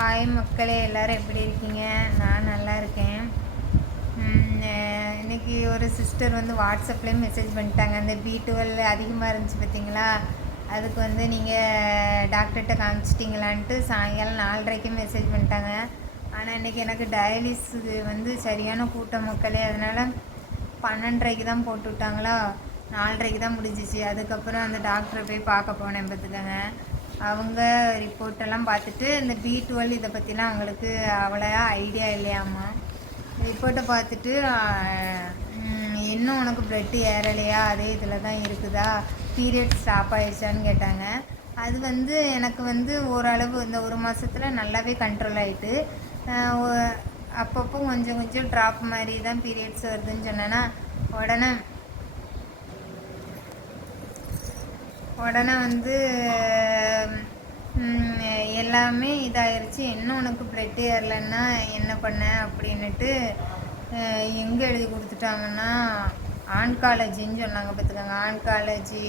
Hi மக்களே எல்லோரும் எப்படி இருக்கீங்க? நான் நல்லா இருக்கேன். இன்றைக்கி ஒரு சிஸ்டர் வந்து வாட்ஸ்அப்லேயும் மெசேஜ் பண்ணிட்டாங்க. அந்த பி டுவெல் அதிகமாக இருந்துச்சு பார்த்தீங்களா அதுக்கு வந்து நீங்கள் டாக்டர்கிட்ட காமிச்சிட்டிங்களான்ட்டு சாயங்காலம் நாலரைக்கு மெசேஜ் பண்ணிட்டாங்க. ஆனால் இன்றைக்கி எனக்கு டயாலிஸ் வந்து சரியான கூட்டம் மக்களே. அதனால் பன்னெண்டரைக்கு தான் போட்டு விட்டாங்களா? நாலரைக்கு தான் முடிஞ்சிச்சு. அதுக்கப்புறம் அந்த டாக்டரை போய் பார்க்க போனேன் பார்த்துக்கங்க. அவங்க ரிப்போர்ட்டெல்லாம் பார்த்துட்டு இந்த பி டுவெல் இதை பற்றிலாம் அவங்களுக்கு அவ்வளோயா ஐடியா இல்லையாம்மா. ரிப்போர்ட்டை பார்த்துட்டு இன்னும் உனக்கு ப்ளட்டு ஏறலையா? அதே இதில் தான் இருக்குதா? பீரியட் ஸ்டாப் ஆயிடுச்சான்னு கேட்டாங்க. அது வந்து எனக்கு வந்து ஓரளவு இந்த ஒரு மாதத்தில் நல்லாவே கண்ட்ரோல் ஆகிட்டு அப்பப்போ கொஞ்சம் கொஞ்சம் ட்ராப் மாதிரி தான் பீரியட்ஸ் வருதுன்னு சொன்னேன்னா உடனே உடனே வந்து எல்லாமே இதாயிருச்சு. இன்னும் உனக்கு பிளட்டு ஏறலைன்னா என்ன பண்ண அப்படின்னுட்டு எங்கே எழுதி கொடுத்துட்டாங்கன்னா ஆன்காலஜின்னு சொன்னாங்க பார்த்துக்கோங்க. ஆன்காலஜி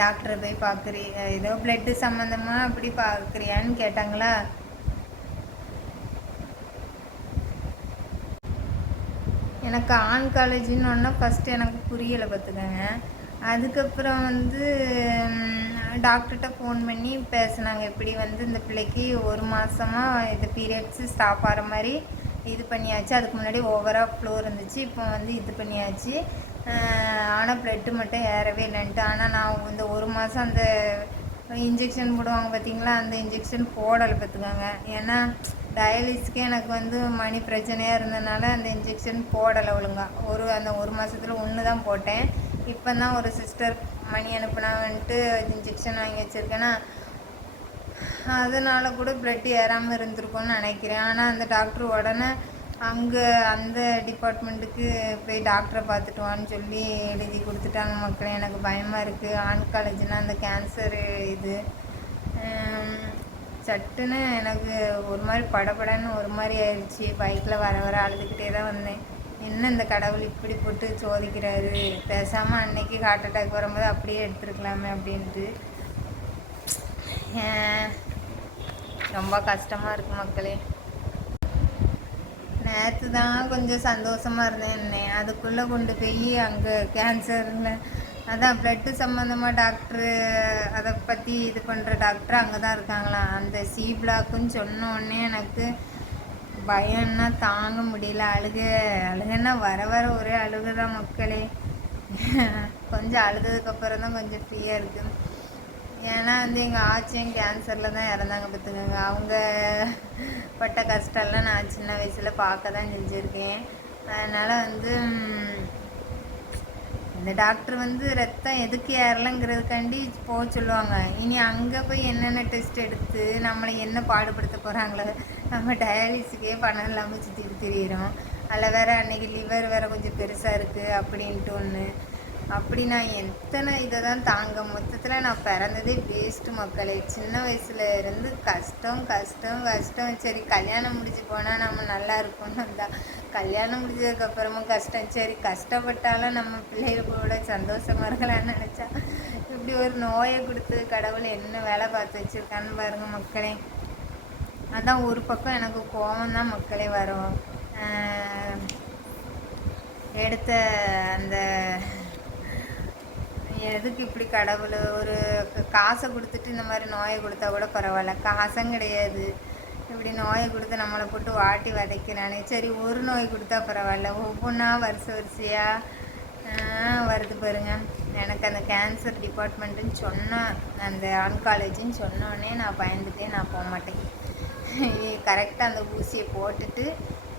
டாக்டரை போய் பார்க்குறீ ஏதோ ப்ளட்டு சம்மந்தமாக அப்படி பார்க்குறியான்னு கேட்டாங்களா? எனக்கு ஆன்காலஜின்னு ஒன்றா ஃபஸ்ட்டு எனக்கு புரியலை பார்த்துக்கோங்க. அதுக்கப்புறம் வந்து டாக்டர்கிட்ட ஃபோன் பண்ணி பேசினாங்க. இப்படி வந்து இந்த பிள்ளைக்கு ஒரு மாதமாக இது பீரியட்ஸு ஸ்டாப் ஆகிற மாதிரி இது பண்ணியாச்சு. அதுக்கு முன்னாடி ஓவராக ஃப்ளோ இருந்துச்சு. இப்போ வந்து இது பண்ணியாச்சு. ஆனால் ப்ளட்டு மட்டும் ஏறவே இல்லைன்ட்டு. ஆனால் நான் இந்த ஒரு மாதம் அந்த இன்ஜெக்ஷன் போடுவாங்க பார்த்தீங்களா அந்த இன்ஜெக்ஷன் போடலை பார்த்துக்கோங்க. ஏன்னா டயாலிஸ்க்கே எனக்கு வந்து மணி பிரச்சனையாக இருந்ததுனால அந்த இன்ஜெக்ஷன் போடலை ஒழுங்காக ஒரு அந்த ஒரு மாதத்தில் ஒன்று தான் போட்டேன். இப்போ தான் ஒரு சிஸ்டர் மணி அனுப்புனாங்கன்ட்டு இன்ஜெக்ஷன் வாங்கி வச்சுருக்கேன்னா அதனால் கூட ப்ளட் ஏறாமல் இருந்திருக்கும்னு நினைக்கிறேன். ஆனால் அந்த டாக்டர் உடனே அங்கே அந்த டிபார்ட்மெண்ட்டுக்கு போய் டாக்டரை பார்த்துட்டு வான்னு சொல்லி எழுதி கொடுத்துட்டாங்க மக்கள். எனக்கு பயமாக இருக்குது ஆன்காலஜினா அந்த கேன்சரு இது. சட்டுன்னு எனக்கு ஒரு மாதிரி படபடன்னு ஒரு மாதிரி ஆயிடுச்சு பைக்கில் வர வர அழுதுகிட்டே தான் வந்தேன். என்ன இந்த கடவுள் இப்படி போட்டு சோதிக்கிறாரு? பேசாமல் அன்னைக்கு ஹார்ட் அட்டாக் வரும்போது அப்படியே எடுத்துருக்கலாமே அப்படின்ட்டு. ரொம்ப கஷ்டமாக இருக்குது மக்களே. நேற்று தான் கொஞ்சம் சந்தோஷமாக இருந்தேன் என்ன. அதுக்குள்ளே கொண்டு போய் அங்கே கேன்சரில் அதான் ப்ளட்டு சம்மந்தமாக டாக்டரு அதை பற்றி இது பண்ணுற டாக்டர் அங்கே தான் இருக்காங்களாம். அந்த சி பிளாக்குன்னு சொன்ன உடனே எனக்கு பயம்னா தாங்க முடியல. அழுக அழுகன்னா வர வர ஒரே அழுகு தான் மக்களே. கொஞ்சம் அழுதுக்கப்புறம் தான் கொஞ்சம் ஃப்ரீயாக இருக்குது ஏன்னா வந்து எங்கள் ஆச்சியும் கேன்சரில் தான் இறந்தாங்க பார்த்துக்கோங்க அவங்க பட்ட கஷ்டம்லாம் நான் சின்ன வயசில் பார்க்க தான் செஞ்சுருக்கேன். அதனால் வந்து இந்த டாக்டர் வந்து ரத்தம் எதுக்கு ஏறலைங்கிறதுக்காண்டி போக சொல்லுவாங்க. இனி அங்கே போய் என்னென்ன டெஸ்ட் எடுத்து நம்மளை என்ன பாடுபடுத்த போகிறாங்களோ நம்ம டயாலிஸுக்கே பணம் இல்லாமல் சுற்றிட்டு தெரியிறோம். அதில் வேறு அன்றைக்கி லிவர் வேறு கொஞ்சம் பெருசாக இருக்குது அப்படின்ட்டு ஒன்று அப்படி நான் எத்தனை இதை தான் தாங்க மொத்தத்தில் நான் பிறந்ததே வேஸ்ட்டு மக்களே. சின்ன வயசுல இருந்து கஷ்டம் கஷ்டம் கஷ்டம். சரி கல்யாணம் முடிஞ்சு போனால் நம்ம நல்லா இருக்கும்னு வந்தால் கல்யாணம் முடிஞ்சதுக்கப்புறமும் கஷ்டம். சரி கஷ்டப்பட்டாலும் நம்ம பிள்ளைகளோட சந்தோஷமாக இருக்கலாம்னு நினச்சா இப்படி ஒரு நோயை கொடுத்து கடவுள் என்ன வேலை பார்த்து வச்சுருக்கான்னு பாருங்கள் மக்களே. அதான் ஒரு பக்கம் எனக்கு கோவம் தான் மக்களே வரும். எடுத்த அந்த எதுக்கு இப்படி கடவுள்? ஒரு காசை கொடுத்துட்டு இந்த மாதிரி நோயை கொடுத்தா கூட பரவாயில்ல. காசும் கிடையாது. இப்படி நோயை கொடுத்து நம்மளை போட்டு வாட்டி வதைக்கிறானே. சரி ஒரு நோய் கொடுத்தா பரவாயில்ல. ஒவ்வொன்றா வருஷ வரிசையாக வருது பாருங்க. எனக்கு அந்த கேன்சர் டிபார்ட்மெண்ட்டுன்னு சொன்ன அந்த ஆன்காலஜின்னு சொன்னோடனே நான் பயந்துட்டே நான் போக மாட்டேன். கரெக்டாக அந்த ஊசியை போட்டுட்டு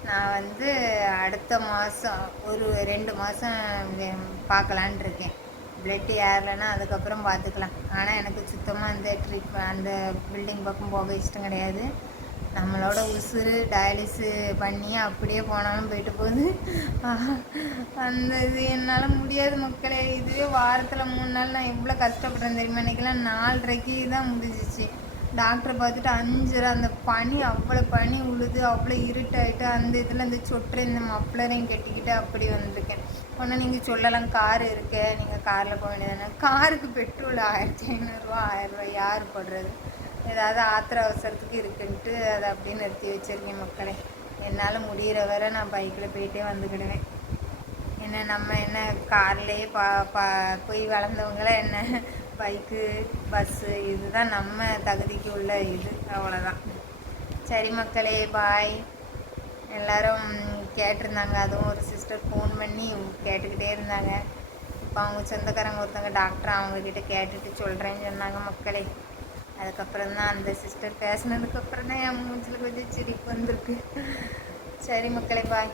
நான் வந்து அடுத்த மாதம் ஒரு ரெண்டு மாதம் பார்க்கலான் இருக்கேன். பிளட் ஏறலைன்னா அதுக்கப்புறம் பார்த்துக்கலாம். ஆனால் எனக்கு சுத்தமாக அந்த ட்ரீட் அந்த பில்டிங் பக்கம் போக இஷ்டம் கிடையாது. நம்மளோட உசுறு டயாலிஸு பண்ணி அப்படியே போனாலும் போயிட்டு போகுது. அந்த இது என்னால் முடியாது மக்களே. இதுவே வாரத்தில் மூணு நாள் நான் எவ்வளோ கஷ்டப்படுறேன் தெரியுமா? இன்றைக்கெல்லாம் நாலரைக்கு தான் முடிஞ்சிச்சு. டாக்டரை பார்த்துட்டு அஞ்சரை அந்த பனி அவ்வளோ பனி உழுது அவ்வளோ இருட்டாயிட்டு அந்த இதில் இந்த சொட்டரை இந்த மப்ளரையும் கட்டிக்கிட்டு அப்படி வந்திருக்கேன். ஒன்று நீங்கள் சொல்லலாம் கார் இருக்கு நீங்கள் காரில் போக வேண்டியதானே காருக்கு பெட்ரோல் ஆயிரத்தி ஐநூறுரூவா ஆயிரரூவா யார் போடுறது? ஏதாவது ஆத்திர அவசரத்துக்கு இருக்குன்ட்டு அதை அப்படியே நிறுத்தி வச்சிருக்கேன் மக்களே. என்னால் முடிகிற வரை நான் பைக்கில் போயிட்டே வந்துக்கிடுவேன். என்ன நம்ம என்ன கார்லேயே பா பா போய் வளர்ந்தவங்கள என்ன? பைக்கு பஸ்ஸு இதுதான் நம்ம தகுதிக்கு உள்ள இது. அவ்வளோதான் சரி மக்களே பாய் எல்லாரும் கேட்டிருந்தாங்க. அதுவும் ஒரு சிஸ்டர் ஃபோன் பண்ணி கேட்டுக்கிட்டே இருந்தாங்க. இப்போ அவங்க சொந்தக்காரங்க ஒருத்தவங்க டாக்டர் அவங்கக்கிட்ட கேட்டுட்டு சொல்கிறேன்னு சொன்னாங்க மக்களே. அதுக்கப்புறம் தான் அந்த சிஸ்டர் பேசினதுக்கப்புறம் தான் என் மூஞ்சில் கொஞ்சம் சிரிப்பு வந்திருக்கு. சரி மக்களே பாய்